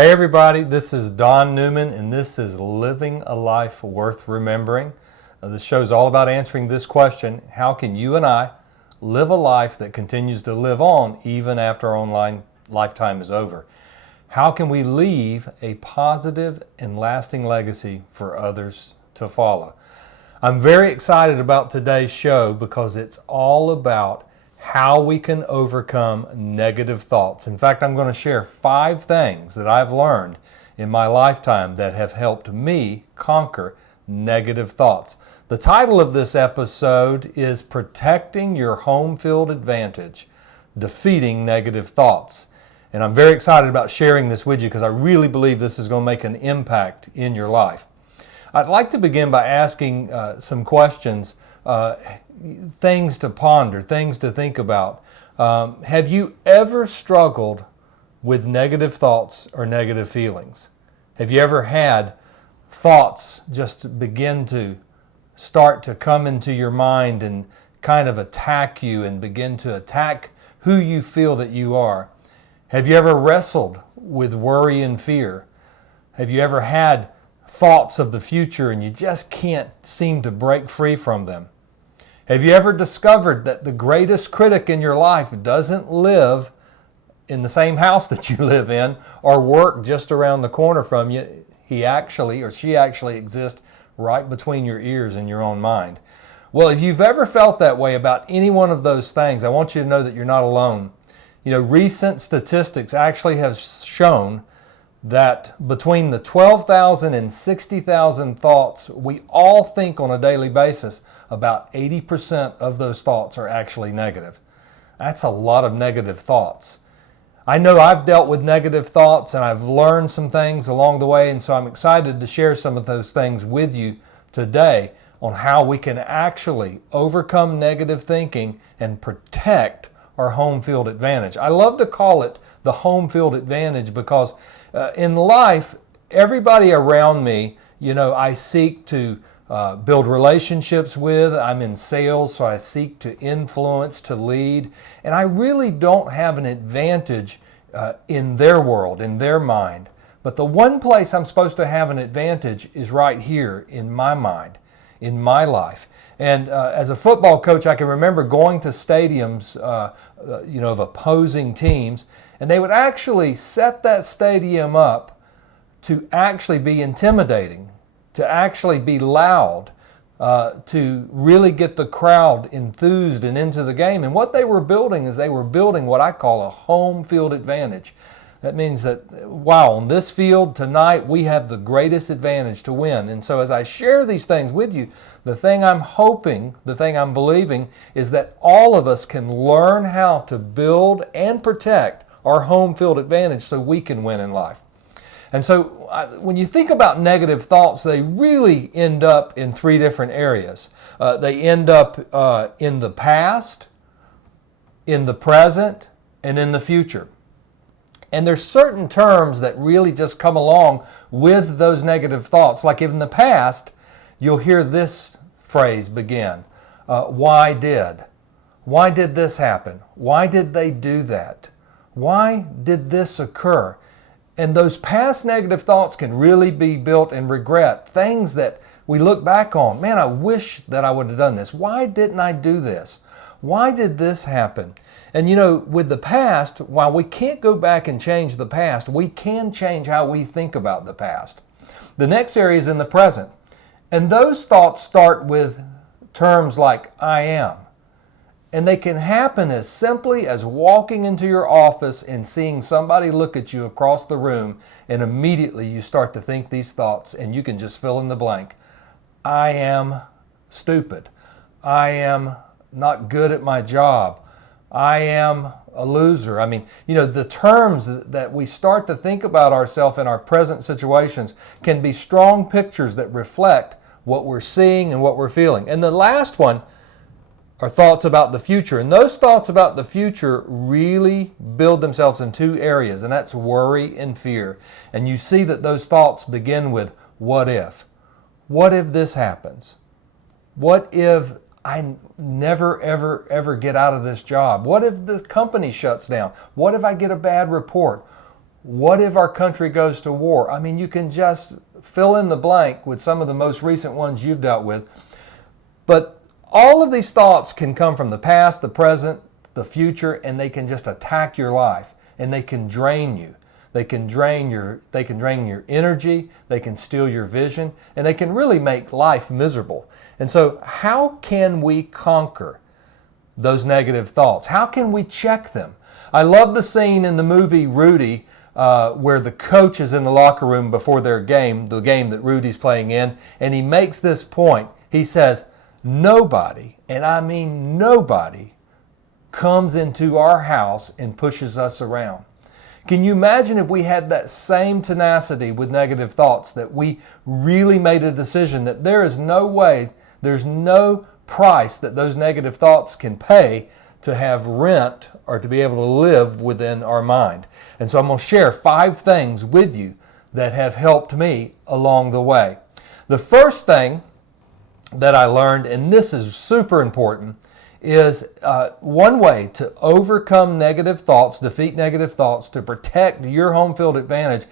Hey everybody, this is Don Newman and this is Living a Life Worth Remembering. This show's all about answering this question: how can you and I live a life that continues to live on even after our own lifetime is over? How can we leave a positive and lasting legacy for others to follow? I'm very excited about today's show because it's all about how we can overcome negative thoughts. In fact, I'm going to share 5 things that I've learned in my lifetime that have helped me conquer negative thoughts. The title of this episode is Protecting Your Home Field Advantage, Defeating Negative Thoughts. And I'm very excited about sharing this with you because I really believe this is going to make an impact in your life. I'd like to begin by asking some questions, things to ponder, things to think about. Have you ever struggled with negative thoughts or negative feelings? Have you ever had thoughts just begin to start to come into your mind and kind of attack you and begin to attack who you feel that you are? Have you ever wrestled with worry and fear? Have you ever had thoughts of the future and you just can't seem to break free from them? Have you ever discovered that the greatest critic in your life doesn't live in the same house that you live in or work just around the corner from you? He actually or she actually exists right between your ears and your own mind. Well, if you've ever felt that way about any one of those things, I want you to know that you're not alone. Recent statistics actually have shown that between the 12,000 and 60,000 thoughts we all think on a daily basis, about 80% of those thoughts are actually negative. That's a lot of negative thoughts. I know I've dealt with negative thoughts and I've learned some things along the way, and so I'm excited to share some of those things with you today on how we can actually overcome negative thinking and protect our home field advantage. I love to call it the home field advantage because in life, everybody around me, I seek to build relationships with. I'm in sales, so I seek to influence, to lead. And I really don't have an advantage in their world, in their mind. But the one place I'm supposed to have an advantage is right here in my mind, in my life. And as a football coach, I can remember going to stadiums, of opposing teams, and they would actually set that stadium up to actually be intimidating, to actually be loud, to really get the crowd enthused and into the game. And what they were building is they were building what I call a home field advantage. That means that, wow, on this field tonight, we have the greatest advantage to win. And so as I share these things with you, the thing I'm hoping, the thing I'm believing is that all of us can learn how to build and protect our home field advantage so we can win in life. And so when you think about negative thoughts, they really end up in 3 different areas. They end up in the past, in the present, and in the future. And there's certain terms that really just come along with those negative thoughts. Like in the past, you'll hear this phrase begin. Why did? Why did this happen? Why did they do that? Why did this occur? And those past negative thoughts can really be built in regret. Things that we look back on. Man, I wish that I would have done this. Why didn't I do this? Why did this happen? And with the past, while we can't go back and change the past, we can change how we think about the past. The next area is in the present. And those thoughts start with terms like I am. And they can happen as simply as walking into your office and seeing somebody look at you across the room, and immediately you start to think these thoughts and you can just fill in the blank. I am stupid. I am not good at my job. I am a loser. I mean, the terms that we start to think about ourselves in our present situations can be strong pictures that reflect what we're seeing and what we're feeling. And the last one are thoughts about the future. And those thoughts about the future really build themselves in 2 areas, and that's worry and fear. And you see that those thoughts begin with what if? What if this happens? What if I never, ever, ever get out of this job? What if the company shuts down? What if I get a bad report? What if our country goes to war? I mean, you can just fill in the blank with some of the most recent ones you've dealt with. But all of these thoughts can come from the past, the present, the future, and they can just attack your life, and they can drain you. They can drain your energy, they can steal your vision, and they can really make life miserable. And so how can we conquer those negative thoughts? How can we check them? I love the scene in the movie Rudy where the coach is in the locker room before their game, the game that Rudy's playing in, and he makes this point. He says, nobody, and I mean nobody, comes into our house and pushes us around. Can you imagine if we had that same tenacity with negative thoughts, that we really made a decision that there is no way, there's no price that those negative thoughts can pay to have rent or to be able to live within our mind? And so I'm going to share 5 things with you that have helped me along the way. The first thing that I learned, and this is super important, is one way to overcome negative thoughts, defeat negative thoughts, to protect your home field advantage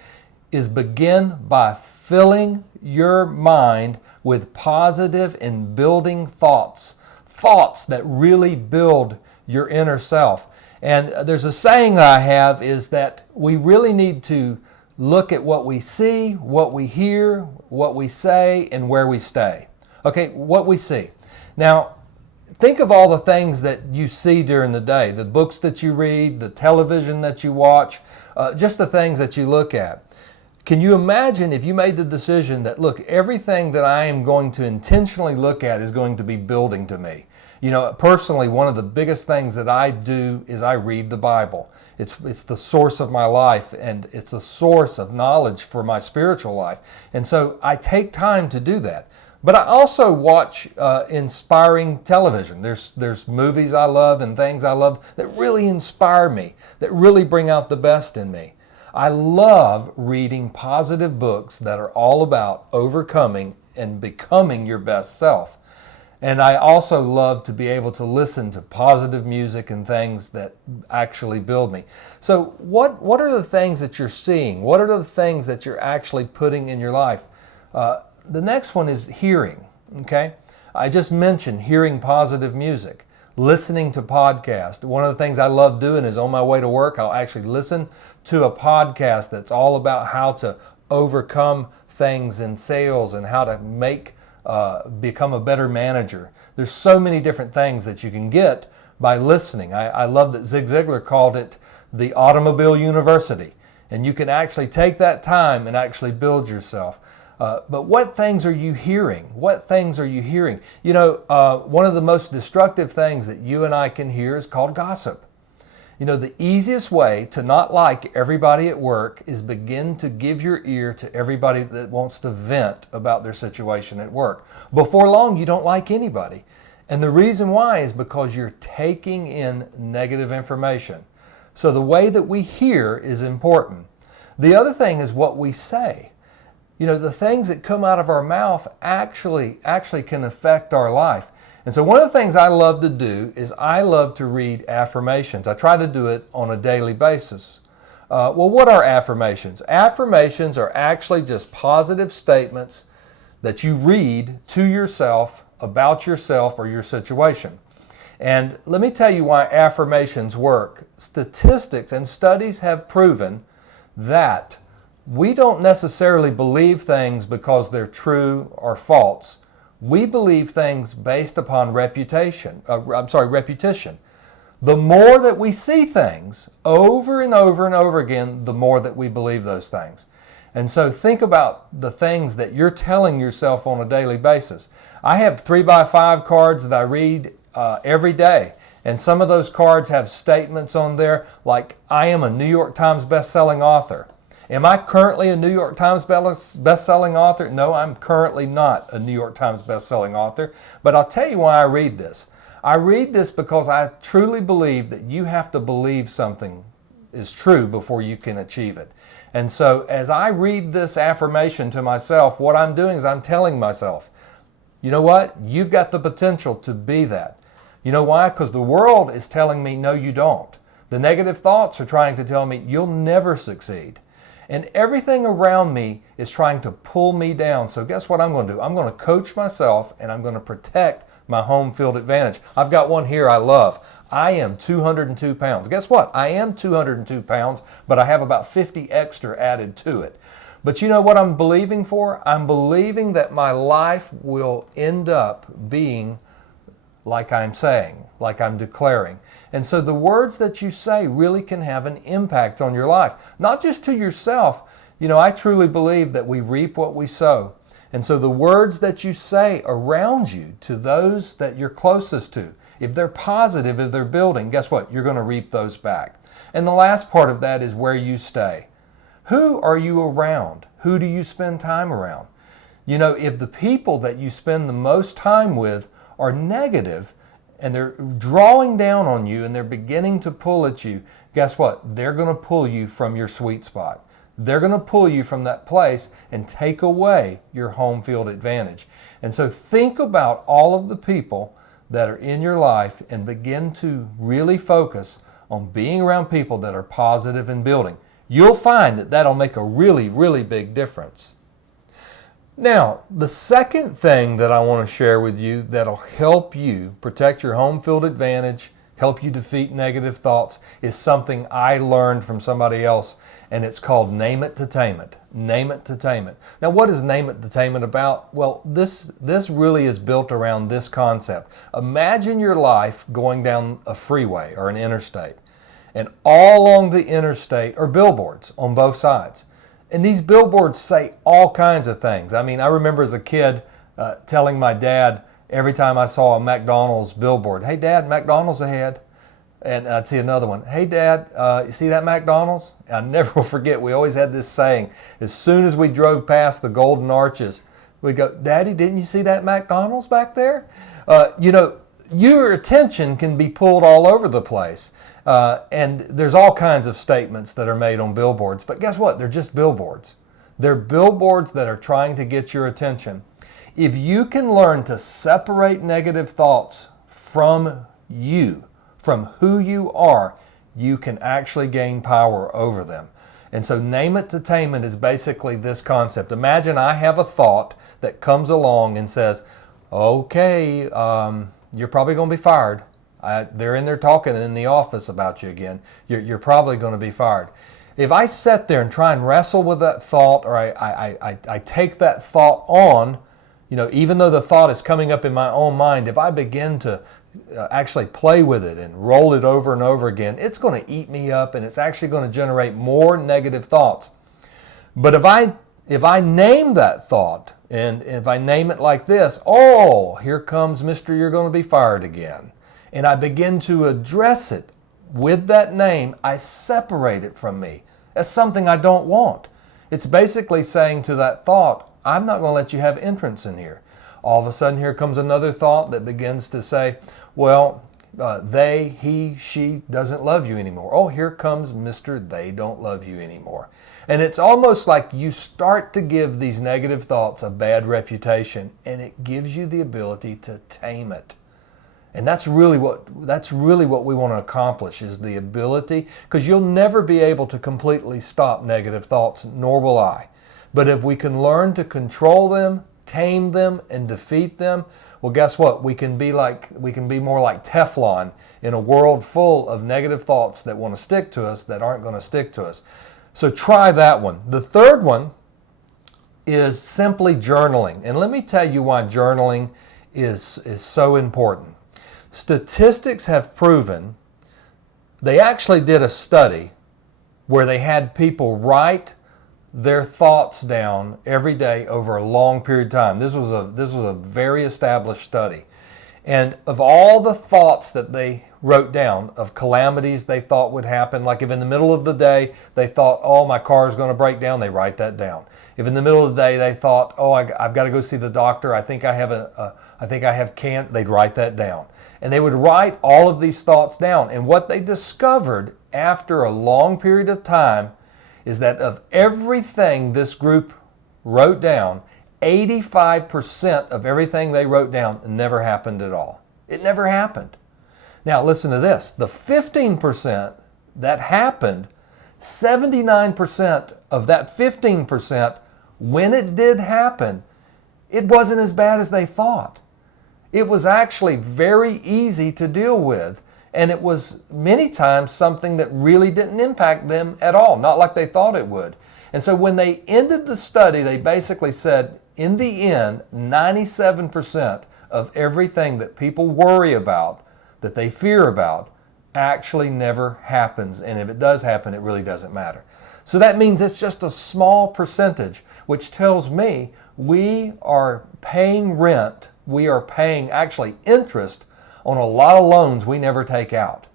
is begin by filling your mind with positive and building thoughts. Thoughts that really build your inner self. And there's a saying that I have is that we really need to look at what we see, what we hear, what we say, and where we stay. Okay, what we see. Now, think of all the things that you see during the day, the books that you read, the television that you watch, just the things that you look at. Can you imagine if you made the decision that, look, everything that I am going to intentionally look at is going to be building to me? You know, personally, one of the biggest things that I do is I read the Bible. It's the source of my life, and it's a source of knowledge for my spiritual life. And so I take time to do that. But I also watch inspiring television. There's movies I love and things I love that really inspire me, that really bring out the best in me. I love reading positive books that are all about overcoming and becoming your best self. And I also love to be able to listen to positive music and things that actually build me. So what are the things that you're seeing? What are the things that you're actually putting in your life? The next one is hearing, okay? I just mentioned hearing positive music, listening to podcasts. One of the things I love doing is on my way to work, I'll actually listen to a podcast that's all about how to overcome things in sales and how to become a better manager. There's so many different things that you can get by listening. I love that Zig Ziglar called it the Automobile University. And you can actually take that time and actually build yourself. But what things are you hearing? What things are you hearing? You know, one of the most destructive things that you and I can hear is called gossip. You know, the easiest way to not like everybody at work is begin to give your ear to everybody that wants to vent about their situation at work. Before long, you don't like anybody. And the reason why is because you're taking in negative information. So the way that we hear is important. The other thing is what we say. You know, the things that come out of our mouth actually can affect our life. And so one of the things I love to do is I love to read affirmations. I try to do it on a daily basis. Well, what are affirmations? Affirmations are actually just positive statements that you read to yourself about yourself or your situation. And let me tell you why affirmations work. Statistics and studies have proven that we don't necessarily believe things because they're true or false. We believe things based upon repetition. The more that we see things over and over and over again, the more that we believe those things. And so think about the things that you're telling yourself on a daily basis. I have 3x5 cards that I read every day. And some of those cards have statements on there like, I am a New York Times best-selling author. Am I currently a New York Times best-selling author? No, I'm currently not a New York Times best-selling author. But I'll tell you why I read this. I read this because I truly believe that you have to believe something is true before you can achieve it. And so as I read this affirmation to myself, what I'm doing is I'm telling myself, you know what? You've got the potential to be that. You know why? Because the world is telling me, no, you don't. The negative thoughts are trying to tell me you'll never succeed. And everything around me is trying to pull me down. So guess what I'm going to do? I'm going to coach myself and I'm going to protect my home field advantage. I've got one here I love. I am 202 pounds. Guess what? I am 202 pounds, but I have about 50 extra added to it. But you know what I'm believing for? I'm believing that my life will end up being like I'm saying, like I'm declaring. And so the words that you say really can have an impact on your life, not just to yourself. You know, I truly believe that we reap what we sow. And so the words that you say around you to those that you're closest to, if they're positive, if they're building, guess what? You're going to reap those back. And the last part of that is where you stay. Who are you around? Who do you spend time around? You know, if the people that you spend the most time with are negative and they're drawing down on you and they're beginning to pull at you, guess what? They're going to pull you from your sweet spot. They're going to pull you from that place and take away your home field advantage. And so think about all of the people that are in your life and begin to really focus on being around people that are positive and building. You'll find that that'll make a really, really big difference. Now, the second thing that I want to share with you that'll help you protect your home field advantage, help you defeat negative thoughts, is something I learned from somebody else, and it's called Name It to Tame It. Name It to Tame It. Now, what is Name It to Tame It about? Well, this really is built around this concept. Imagine your life going down a freeway or an interstate, and all along the interstate are billboards on both sides. And these billboards say all kinds of things. I mean, I remember as a kid telling my dad every time I saw a McDonald's billboard, "Hey, Dad, McDonald's ahead." And I'd see another one, "Hey, Dad, you see that McDonald's?" And I never will forget, we always had this saying, as soon as we drove past the Golden Arches, we'd go, "Daddy, didn't you see that McDonald's back there?" You know, your attention can be pulled all over the place. And there's all kinds of statements that are made on billboards, but guess what? They're just billboards. They're billboards that are trying to get your attention. If you can learn to separate negative thoughts from you, from who you are, you can actually gain power over them. And so Name It to Tame It is basically this concept. Imagine I have a thought that comes along and says, "Okay, you're probably going to be fired. They're in there talking in the office about you again. You're probably going to be fired." If I sit there and try and wrestle with that thought, or I take that thought on, you know, even though the thought is coming up in my own mind, if I begin to actually play with it and roll it over and over again, it's going to eat me up and it's actually going to generate more negative thoughts. But if I name that thought, and if I name it like this, "Oh, here comes Mr. You're going to be fired again," and I begin to address it with that name, I separate it from me as something I don't want. It's basically saying to that thought, "I'm not going to let you have entrance in here." All of a sudden, here comes another thought that begins to say, "Well, they, he, she doesn't love you anymore." Oh, here comes Mr. They don't love you anymore. And it's almost like you start to give these negative thoughts a bad reputation, and it gives you the ability to tame it. And that's really what we want to accomplish, is the ability, because you'll never be able to completely stop negative thoughts, nor will I. But if we can learn to control them, tame them, and defeat them, well, guess what? We can be more like Teflon in a world full of negative thoughts that want to stick to us that aren't going to stick to us. So try that one. The third one is simply journaling. And let me tell you why journaling is so important. Statistics have proven, they actually did a study where they had people write their thoughts down every day over a long period of time. This was a very established study. And of all the thoughts that they wrote down of calamities they thought would happen, like if in the middle of the day they thought, "Oh, my car is going to break down," they write that down. If in the middle of the day they thought, "Oh, I've got to go see the doctor. I think I have cancer," they'd write that down. And they would write all of these thoughts down. And what they discovered after a long period of time is that of everything this group wrote down, 85% of everything they wrote down never happened at all. It never happened. Now listen to this. The 15% that happened, 79% of that 15%, when it did happen, it wasn't as bad as they thought. It was actually very easy to deal with. And it was many times something that really didn't impact them at all, not like they thought it would. And so when they ended the study, they basically said, in the end, 97% of everything that people worry about, that they fear about, actually never happens. And if it does happen, it really doesn't matter. So that means it's just a small percentage, which tells me we are paying rent, we are paying actually interest on a lot of loans we never take out.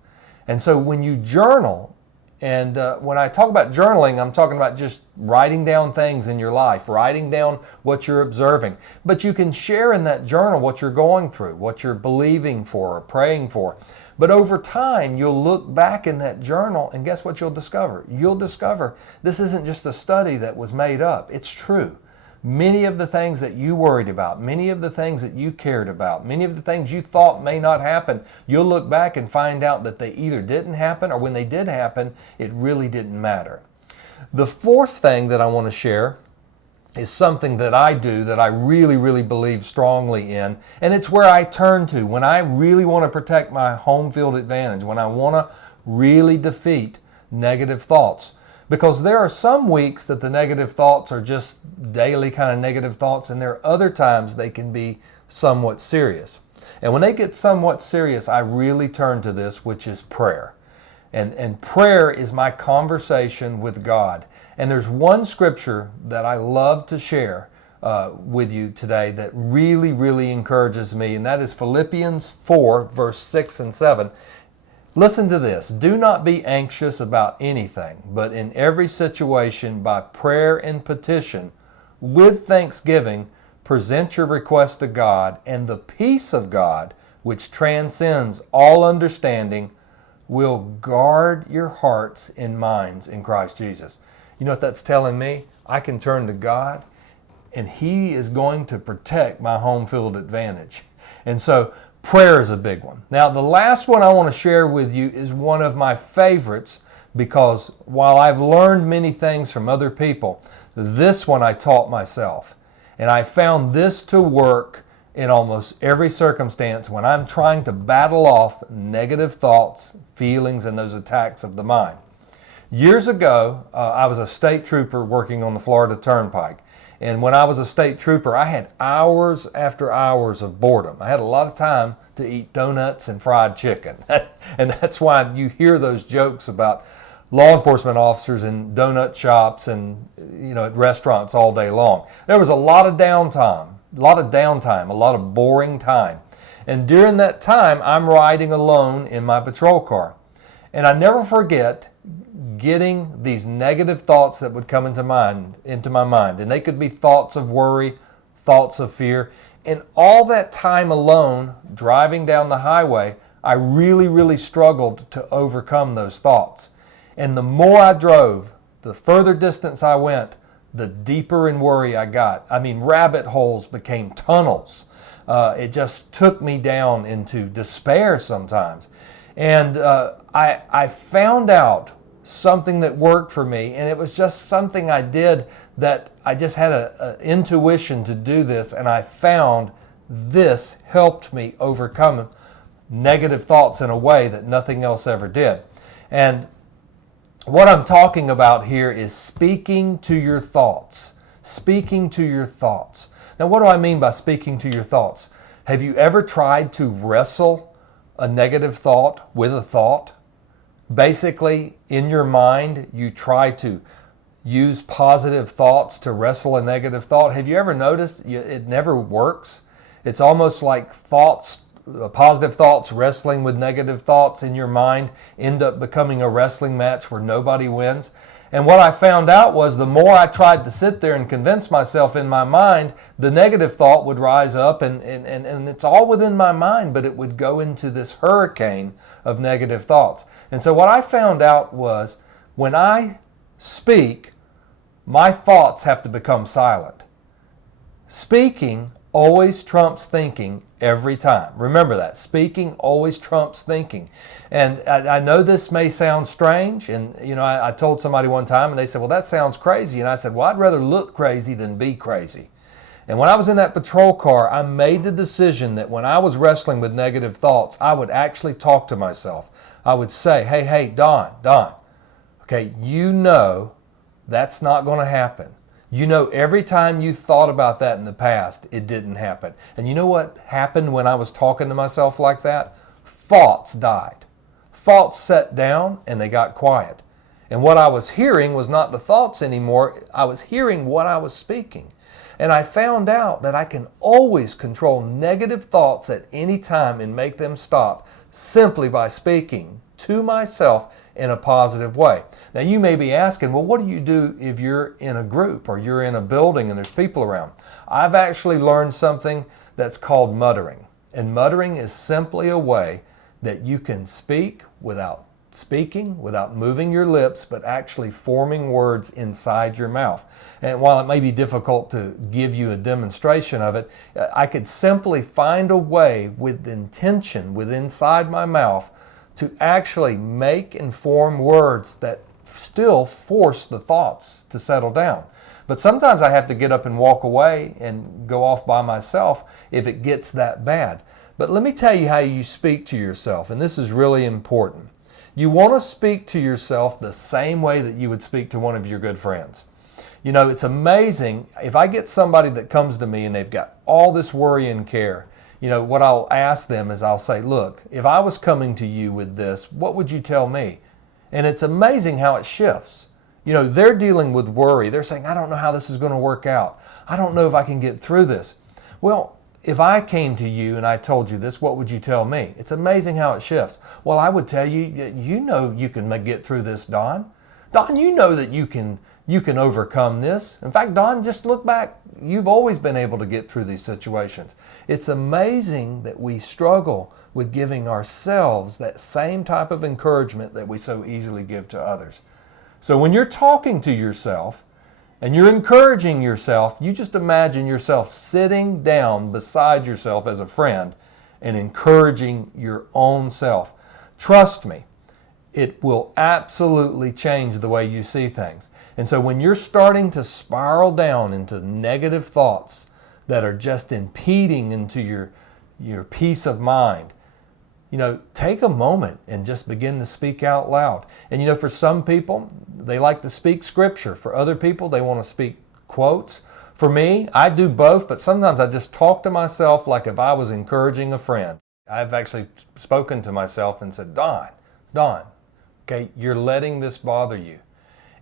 And so when you journal, and when I talk about journaling, I'm talking about just writing down things in your life, writing down what you're observing. But you can share in that journal what you're going through, what you're believing for or praying for. But over time, you'll look back in that journal, and guess what you'll discover? You'll discover this isn't just a study that was made up. It's true. Many of the things that you worried about, many of the things that you cared about, many of the things you thought may not happen, you'll look back and find out that they either didn't happen, or when they did happen, it really didn't matter. The fourth thing that I want to share is something that I do that I really, really believe strongly in, and it's where I turn to when I really want to protect my home field advantage, when I want to really defeat negative thoughts. Because there are some weeks that the negative thoughts are just daily kind of negative thoughts, and there are other times they can be somewhat serious. And when they get somewhat serious, I really turn to this, which is prayer. And prayer is my conversation with God. And there's one scripture that I love to share with you today that really, really encourages me, and that is Philippians 4, verse 6 and 7. Listen to this. Do not be anxious about anything, but in every situation, by prayer and petition, with thanksgiving, present your request to God, and the peace of God, which transcends all understanding, will guard your hearts and minds in Christ Jesus. You know what that's telling me? I can turn to God, and He is going to protect my home field advantage. And so, prayer is a big one. Now, the last one I want to share with you is one of my favorites, because while I've learned many things from other people, this one I taught myself. And I found this to work in almost every circumstance when I'm trying to battle off negative thoughts, feelings, and those attacks of the mind. Years ago, I was a state trooper working on the Florida Turnpike. And when I was a state trooper, I had hours after hours of boredom. I had a lot of time to eat donuts and fried chicken. And that's why you hear those jokes about law enforcement officers in donut shops and at restaurants all day long. There was a lot of downtime, a lot of boring time. And during that time, I'm riding alone in my patrol car. And I never forget getting these negative thoughts that would come into my mind. And they could be thoughts of worry, thoughts of fear. And all that time alone, driving down the highway, I really, really struggled to overcome those thoughts. And the more I drove, the further distance I went, the deeper in worry I got. I mean, rabbit holes became tunnels. It just took me down into despair sometimes. And I found out something that worked for me, and it was just something I did that I just had an intuition to do this, and I found this helped me overcome negative thoughts in a way that nothing else ever did. And what I'm talking about here is speaking to your thoughts. Speaking to your thoughts. Now, what do I mean by speaking to your thoughts? Have you ever tried to wrestle a negative thought with a thought? Basically, in your mind, you try to use positive thoughts to wrestle a negative thought. Have you ever noticed it never works? It's almost like positive thoughts wrestling with negative thoughts in your mind end up becoming a wrestling match where nobody wins. And what I found out was the more I tried to sit there and convince myself in my mind, the negative thought would rise up, and it's all within my mind, but it would go into this hurricane of negative thoughts. And so what I found out was when I speak, my thoughts have to become silent. Speaking always trumps thinking every time. Remember that. Speaking always trumps thinking. And I know this may sound strange. And, I told somebody one time and they said, well, that sounds crazy. And I said, well, I'd rather look crazy than be crazy. And when I was in that patrol car, I made the decision that when I was wrestling with negative thoughts, I would actually talk to myself. I would say, hey, Don, okay, that's not going to happen. Every time you thought about that in the past, it didn't happen. And you know what happened when I was talking to myself like that? Thoughts died. Thoughts sat down and they got quiet. And what I was hearing was not the thoughts anymore. I was hearing what I was speaking. And I found out that I can always control negative thoughts at any time and make them stop simply by speaking to myself in a positive way. Now you may be asking, well, what do you do if you're in a group or you're in a building and there's people around? I've actually learned something that's called muttering. And muttering is simply a way that you can speak without speaking, without moving your lips, but actually forming words inside your mouth. And while it may be difficult to give you a demonstration of it, I could simply find a way with intention inside my mouth to actually make and form words that still force the thoughts to settle down. But sometimes I have to get up and walk away and go off by myself if it gets that bad. But let me tell you how you speak to yourself, and this is really important. You want to speak to yourself the same way that you would speak to one of your good friends. It's amazing. If I get somebody that comes to me and they've got all this worry and care, what I'll ask them is I'll say, look, if I was coming to you with this, what would you tell me? And it's amazing how it shifts. They're dealing with worry. They're saying, I don't know how this is going to work out. I don't know if I can get through this. Well, if I came to you and I told you this, what would you tell me? It's amazing how it shifts. Well, I would tell you, you can get through this, Don. Don, you know that you can overcome this. In fact, Don, just look back. You've always been able to get through these situations. It's amazing that we struggle with giving ourselves that same type of encouragement that we so easily give to others. So when you're talking to yourself and you're encouraging yourself, you just imagine yourself sitting down beside yourself as a friend and encouraging your own self. Trust me, it will absolutely change the way you see things. And so when you're starting to spiral down into negative thoughts that are just impeding into your peace of mind, take a moment and just begin to speak out loud. And for some people, they like to speak scripture. For other people, they want to speak quotes. For me, I do both, but sometimes I just talk to myself like if I was encouraging a friend. I've actually spoken to myself and said, Don, okay, you're letting this bother you.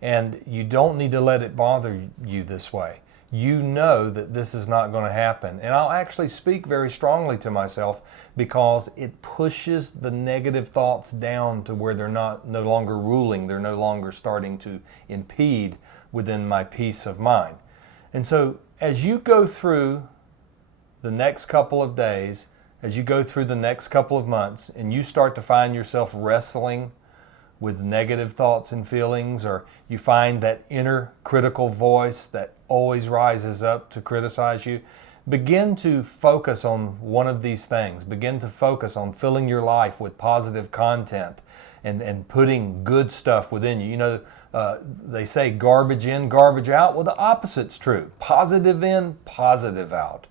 And you don't need to let it bother you this way. You know that this is not going to happen. And I'll actually speak very strongly to myself because it pushes the negative thoughts down to where they're no longer ruling. They're no longer starting to impede within my peace of mind. And so as you go through the next couple of days, as you go through the next couple of months, and you start to find yourself wrestling with negative thoughts and feelings, or you find that inner critical voice that always rises up to criticize you, begin to focus on one of these things. Begin to focus on filling your life with positive content and putting good stuff within you. They say garbage in, garbage out. Well, the opposite's true. Positive in, positive out.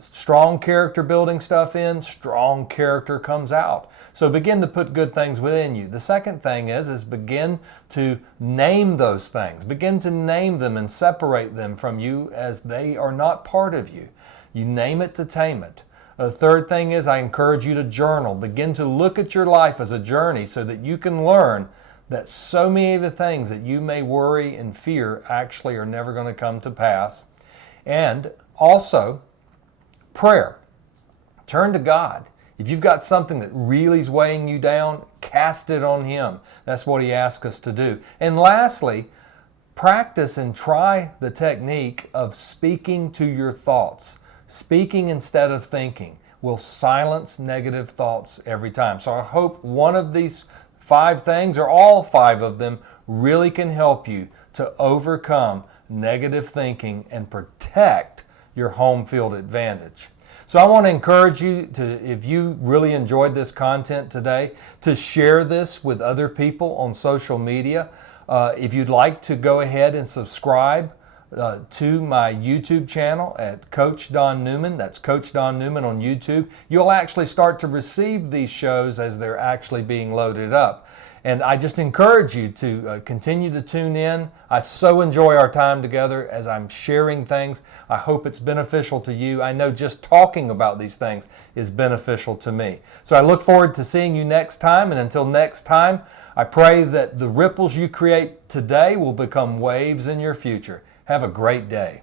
Strong character building stuff in, strong character comes out. So begin to put good things within you. The second thing is begin to name those things. Begin to name them and separate them from you as they are not part of you. You name it to tame it. The third thing is I encourage you to journal. Begin to look at your life as a journey so that you can learn that so many of the things that you may worry and fear actually are never going to come to pass. And also, prayer. Turn to God. If you've got something that really is weighing you down, cast it on Him. That's what He asks us to do. And lastly, practice and try the technique of speaking to your thoughts. Speaking instead of thinking will silence negative thoughts every time. So I hope one of these 5 things, or all 5 of them, really can help you to overcome negative thinking and protect your home field advantage. So I want to encourage you to, if you really enjoyed this content today, to share this with other people on social media. If you'd like to go ahead and subscribe to my YouTube channel at Coach Don Newman, that's Coach Don Newman on YouTube, you'll actually start to receive these shows as they're actually being loaded up. And I just encourage you to continue to tune in. I so enjoy our time together as I'm sharing things. I hope it's beneficial to you. I know just talking about these things is beneficial to me. So I look forward to seeing you next time. And until next time, I pray that the ripples you create today will become waves in your future. Have a great day.